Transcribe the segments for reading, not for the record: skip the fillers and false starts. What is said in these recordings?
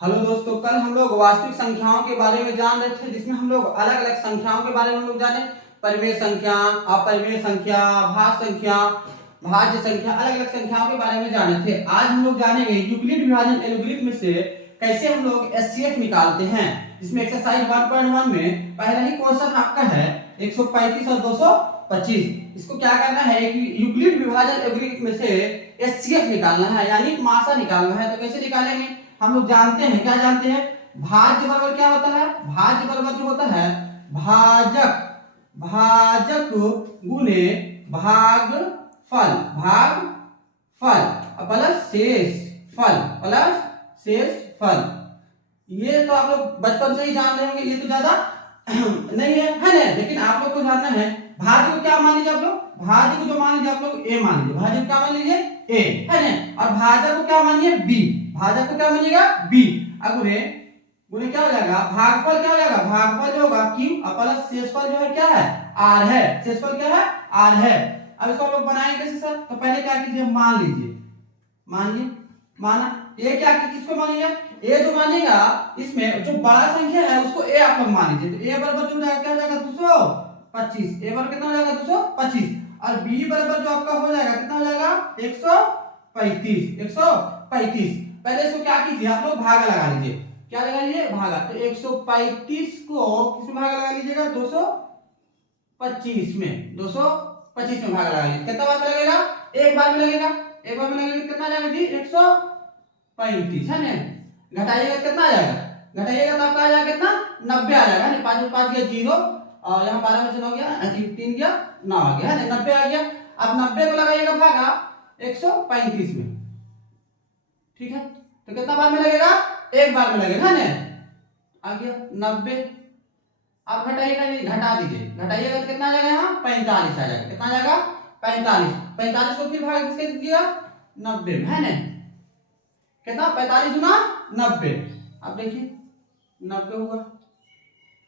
Hello दोस्तों, कल हम लोग वास्तविक संख्याओं के बारे में जान रहे थे, जिसमें हम लोग अलग अलग संख्याओं के बारे में हम लोग जाने। परिमेय संख्या, अपरिमेय संख्या, भाज्य संख्या, भाज्य संख्या, अलग अलग संख्याओं के बारे में जाने थे। आज हम लोग जानेंगे यूक्लिड विभाजन एलोगरिथम में से कैसे हम लोग एचसीएफ निकालते हैं। इसमें एक्सरसाइज 1.1 में पहला ही क्वेश्चन आपका है 135 और 225। इसको क्या करना है कि यूक्लिड विभाजन एलोगरिथम में से एचसीएफ निकालना है, यानी मासा निकालना है। तो कैसे निकालेंगे? हम लोग जानते हैं, क्या जानते हैं? भाज्य बराबर क्या होता है? भाज्य बराबर जो होता है भाजक, भाजक गुने भागफल, भागफल प्लस शेष फल, प्लस शेष फल। ये तो आप लोग बचपन से ही जान रहे होंगे, ये तो ज्यादा नहीं है ना? लेकिन आप लोग को जानना है भाज्य को क्या मान लीजिए आप लोग, भाज्य को जो मान लीजिए आप लोग ए मान लीजिए, भाज्य को क्या मान लीजिए ए, है ना? और भाजक को क्या मानिए बी, भाजक को क्या मानिएगा बी। अब गुने गुने क्या हो जाएगा? भागफल क्या हो जाएगा? भागफल जो होगा क्यू प्लस शेषफल जो है क्या है? आर है। शेषफल क्या है? आर है। अब इसको हम लोग बनाएंगे कैसे सर? तो पहले क्या कीजिए, मान लीजिए, मानिए, माना ए क्या किसको मानिएगा? ए जो मानेगा इसमें जो बड़ा संख्या है उसको ए आप लोग मान लीजिए। तो ए बराबर जो जाएगा क्या हो जाएगा 225। ए बराबर कितना हो जाएगा 225। और बी बराबर जो आपका हो जाएगा कितना हो जाएगा 135। 135। पहले इसको क्या कीजिए आप लोग भागा लगा लीजिए। क्या लगा लीजिए? भागा। तो 135 को किसमें भागा लगा लीजिएगा? 225 में, 225 में भागा लगा लीजिए। कितना बार में लगेगा? एक बार में लगेगा। एक बार में लगेगा कितना आ जाएगा जी? 135 है ना? घटाइएगा कितना आ जाएगा? घटाइएगा तो आपका आ जाएगा कितना? 90 आ जाएगा ना? 5 में 5 गया 0 और यहाँ 12 में से 9 गया, 3 गया 9 आ गया, है ना? 90 आ गया। अब 90 को लगाइएगा भागा 135 में, ठीक है? तो कितना बार में लगेगा? एक बार में लगेगा, है ना? आ गया 90। अब घटाइएगा, घटा दीजिए, घटाइएगा तो कितना आ जाएगा? यहाँ 45 आ जाएगा। कितना आ जाएगा? 45। 45 को फिर भाग किसके दीजिएगा? 90 में, है ना? कितना? 45 गुना 90। अब देखिए 90 हुआ,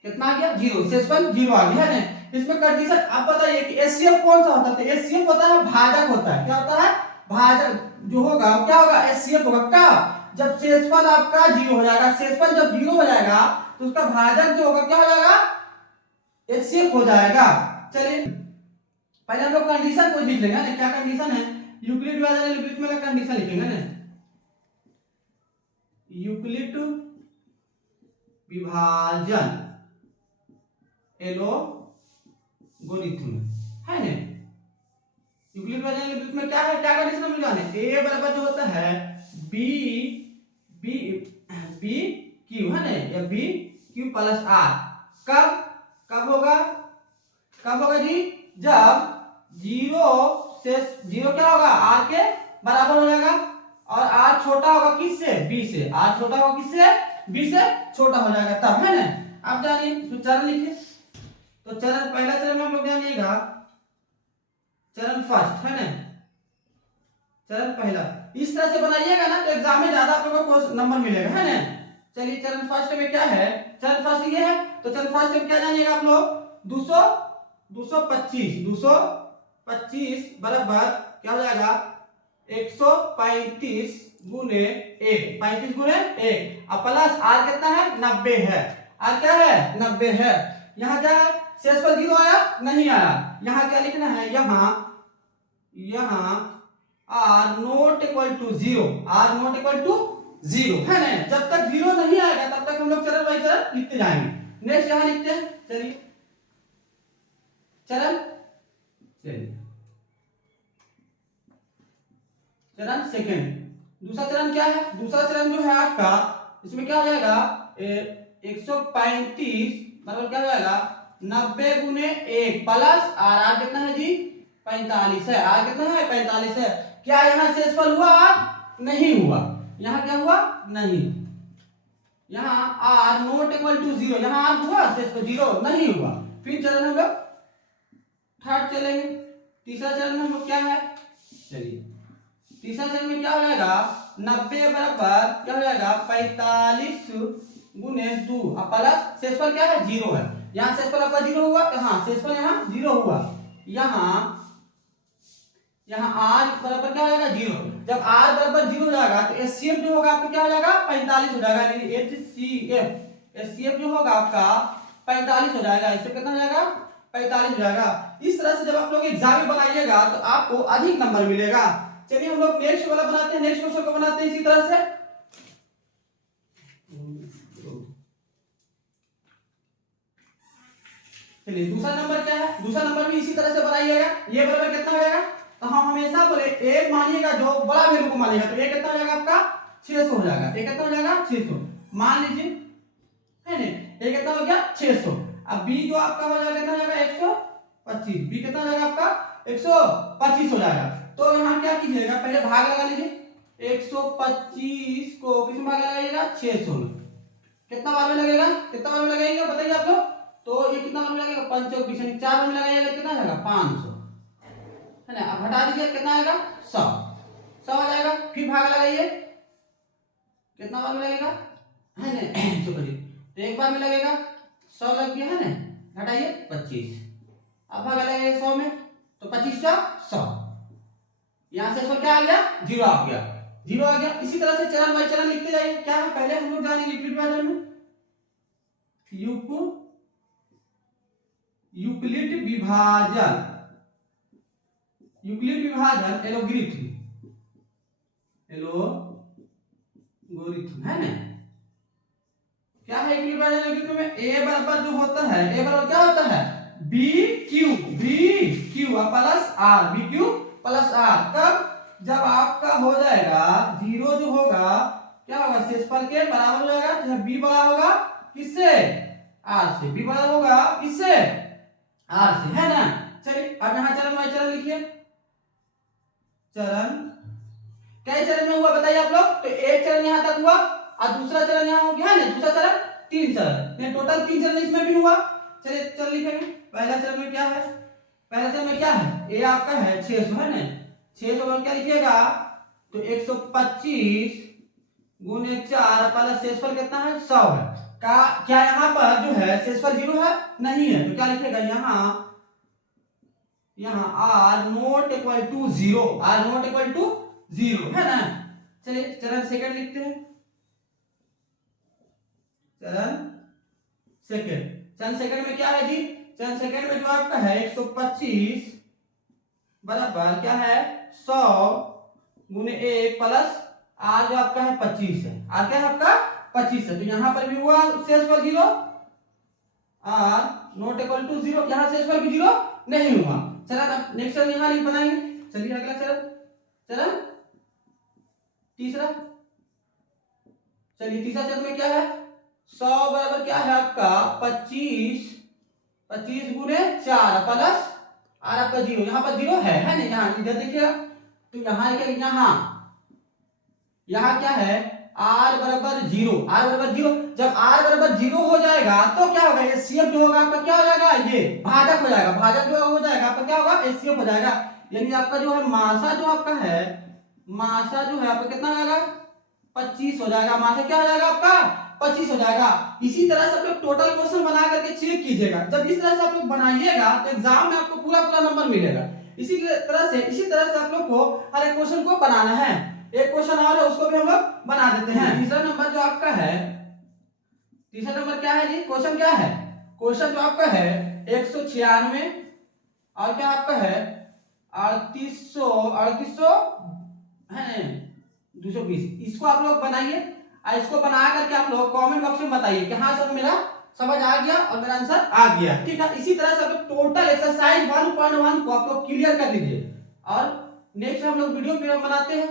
कितना आ गया? 0। शेषफल 0 आ गया, है ना? इसमें कंडीशन आप बताइए कि एचसीएफ कौन सा होता है? तो एचसीएफ होता है भाजक होता है। क्या होता है? भाजक जो होगा क्या होगा? एचसीएफ होगा। क्या? जब शेषफल आपका 0 हो जाएगा। शेषफल जब 0 हो जाएगा तो उसका भाजक जो होगा क्या हो जाएगा? एचसीएफ हो जाएगा। चलिए पहले हम लोग कंडीशन को लिख लेंगे ना। क्या कंडीशन है? यूक्लिड विभाजन एलोगरिथम में कंडीशन लिखेंगे ना। यूक्लिड विभाजन एलोगरिथम, है ना? यूक्लिड विभाजन एलोगरिथम में क्या है? क्या कंडीशन हम जाने? a बराबर जो होता है b b b q, है ना? या b q प्लस r। कब कब होगा? कब होगा जी? जब 0 से 0 क्या होगा? r के बराबर हो जाएगा और r छोटा होगा किससे? b से। r छोटा होगा किससे? b से छोटा हो जाएगा तब, है ना? आप जानिए, तो चरण लिखिए। तो चरण पहला चरण में हम लोग जानिएगा चरण फर्स्ट, है ना? चरण पहला इस तरह से बनाइएगा ना तो एग्जाम में ज्यादा आप लोगों को नंबर मिलेगा, है ना? चलिए चरण फर्स्ट में क्या है? चरण फर्स्ट ये है। तो चरण फर्स्ट में क्या जानिएगा आप लोग? 225 बराबर क्या हो जाएगा? 135 गुने 1, 35 गुने 1 और प्लस आर कितना है? 90 है। आर क्या है? 90 है। यहाँ क्या है? शेषफल 0 आया? नहीं आया। यहाँ क्या लिखना है? यहाँ R not equal to 0, R not equal to 0, है ना? जब तक 0 नहीं आएगा तब तक हम लोग चरण बाई चरण लिखते जाएंगे। नेक्स्ट यहाँ लिखते हैं। चलिए चरण, चलिए चरण सेकंड। दूसरा चरण क्या है? दूसरा चरण जो है आपका इसमें क्या हो जाएगा? 135 बराबर क्या हो जाएगा? 90 गुने 1 प्लस आर। आर कितना है जी? 45 है। आर कितना है? 45 है। क्या यहाँ शेषफल हुआ? नहीं हुआ। यहाँ क्या हुआ? नहीं। यहाँ आर नॉट इक्वल टू 0, यहाँ आर हुआ? शेषफल 0 नहीं हुआ। फिर चरण हम लोग थर्ड चलेंगे। तीसरा चरण में हम लोग क्या है? चलिए तीसरा चरण में क्या हो जाएगा? 90 बराबर क्या हो जाएगा? 45 गुने 2 प्लस शेषफल क्या है? 0 है। यहाँ शेषफल आपका 0 हुआ, हाँ शेषफल यहाँ 0 हुआ। यहाँ यहाँ आर बराबर क्या हो जाएगा 0। जब आर बराबर 0 हो जाएगा तो एचसीएफ जो होगा आपका क्या हो जाएगा 45 हो जाएगा, यानी एचसीएफ जो होगा आपका 45 हो जाएगा। इससे कितना हो जाएगा 45 हो जाएगा। इस तरह से जब आप लोग एग्जाम में बनाइएगा तो आपको अधिक नंबर मिलेगा। चलिए हम लोग नेक्स्ट वाला बनाते हैं, नेक्स्ट क्वेश्चन को बनाते हैं इसी तरह से। चलिए दूसरा नंबर क्या है, दूसरा नंबर भी इसी तरह से बनाइएगा। ये बराबर कितना हो जाएगा, तो हम हमेशा बोले एक मानिएगा जो बड़ा वैल्यू को मानिएगा, तो ये कितना हो जाएगा आपका 600 हो जाएगा। ये कितना हो जाएगा 600 मान लीजिए, है ना। ये कितना हो गया 600। अब b जो आपका हो जाएगा कितना हो जाएगा 125। b कितना हो जाएगा आपका 125 हो जाएगा। तो यहाँ क्या कीजिएगा, पहले भाग लगा लीजिए। 125 को किस में भाग लगाइएगा 600 में। कितना बार में लगेगा, कितना बार में लगाइएगा बताइए आप लोग। तो ये कितना बार में लगेगा 5 चौक 20 4 बार में लगाइएगा, कितना आएगा 500, है ना। अब हटा दीजिए, कितना आएगा 100 आ जाएगा। फिर भाग लगाइए, कितना बार में लगेगा, है ना। तो एक बार में लगेगा 100 लग गया, है ना। घटाइए 25। अब भाग लगाइए 100 में, तो 25 का 100। यहां से 100 क्या आ गया 0 आ गया, 0 आ गया। इसी तरह से चरण बाय चरण लिखते जाइए। क्या है, पहले हम लोग जानेंगे यूक्लिड विभाजन में, यूक्लिड विभाजन, यूक्लिड विभाजन एलोगरिथम, है ना। क्या है यूक्लिड विभाजन एलोगरिथम में, a बराबर जो होता है, a बराबर क्या होता है bq plus r, bq plus r। कब, जब आपका हो जाएगा 0 जो होगा क्या होगा शेषफल के बराबर हो जाएगा, जब b बड़ा होगा किससे r से, b बड़ा होगा किससे r से, है ना। चलिए अब यहाँ चरण बाय चरण लिखिए। चरण कई चरण में हुआ बताइए आप लोग, तो एक चरण यहाँ तक हुआ और दूसरा चरण यहाँ हो गया, है ना। दूसरा चरण 3 चरण, टोटल 3 चरण इसमें भी हुआ। चलिए चल लिखेंगे। पहला चरण में क्या है, पहला चरण में क्या है, ए आपका है 600, है ना। 600 और क्या लिखिएगा, तो 125 गुने 4 प्लस शेषफल कितना है 100 है। क्या यहाँ पर जो है शेषफल 0 है, नहीं है। तो क्या लिखेगा यहाँ r not equal to 0, r not equal to 0, है ना। चलिए चरण सेकंड लिखते हैं। चरण सेकंड में क्या है जी, चरण सेकंड में जो आपका है 125 बराबर क्या है 100 गुने 1 प्लस r जो आपका है 25 है। r क्या है आपका 25 है। तो यहाँ पर भी हुआ शेषफल 0, r नॉट इक्वल टू 0, यहाँ शेषफल भी 0 नहीं हुआ। चला अब नेक्स्ट चरण यहाँ लिख बनाएंगे। चलिए अगला चरण तीसरा। चलिए तीसरा चरण में क्या है, 100 बराबर क्या है आपका 25 गुने 4 प्लस r आपका 0, यहाँ पर 0 है ना। यहाँ इधर देखिएगा, तो यहाँ यहाँ क्या है r बराबर 0, r बराबर 0। जब r बराबर 0 हो जाएगा तो क्या होगा, एचसीएफ जो होगा आपका क्या हो जाएगा, ये भाजक हो जाएगा। भाजक जो हो जाएगा आपका क्या होगा एचसीएफ हो जाएगा। यानी आपका जो है मासा जो आपका है, मासा जो है आपका कितना हो जाएगा 25 हो जाएगा। मासा क्या हो जाएगा आपका 25 हो जाएगा। इसी तरह से आप लोग टोटल क्वेश्चन बना करके चेक कीजिएगा। जब इस तरह से आप लोग बनाइएगा तो एग्जाम में आपको पूरा नंबर मिलेगा। इसी तरह से आप लोग को हर एक क्वेश्चन को बनाना है। एक क्वेश्चन और है उसको भी हम लोग बना देते हैं। तीसरा नंबर जो आपका है, तीसरा नंबर क्या है जी, क्वेश्चन क्या है, क्वेश्चन जो आपका है 196 और क्या आपका है 3800 है 220। इसको आप लोग बनाइए और इसको बना करके आप लोग कमेंट बॉक्स में बताइए कि हाँ सर मेरा समझ आ गया और मेरा आंसर आ गया। ठीक है, इसी तरह से आप लोग टोटल एक्सरसाइज 1.1 को आप लोग क्लियर कर लीजिए और नेक्स्ट हम लोग वीडियो फिर बनाते हैं।